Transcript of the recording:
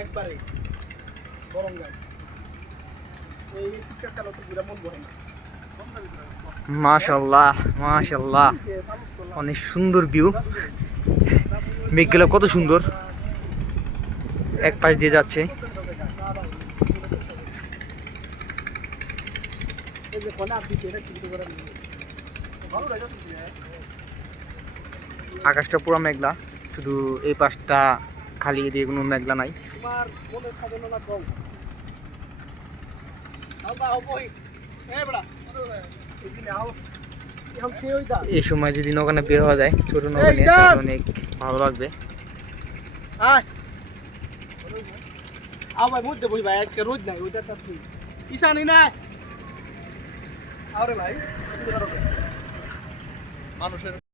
একবারে গরম গান এই শীতকাল চালো তো পুরো মন বহে না। মাশাআল্লাহ মাশাআল্লাহ, অনেক সুন্দর ভিউ। মেঘগুলো কত সুন্দর এক পাশ দিয়ে যাচ্ছে। আকাশটা পুরো মেঘলা, শুধু এই পাশটা খালি, দিয়ে কোনো মেঘলা নাই। তোমার মনের সাধনা না কম এই সময় যদি নৌকানে বের হওয়া যায় ছোট নৌকা নিয়ে, তাহলে অনেক ভালো লাগবে। ভাই মধ্যে বই ভাই, আজকে রোদ নাই, ওইটা ঠিক ইসানি না আরে ভাই মানুষের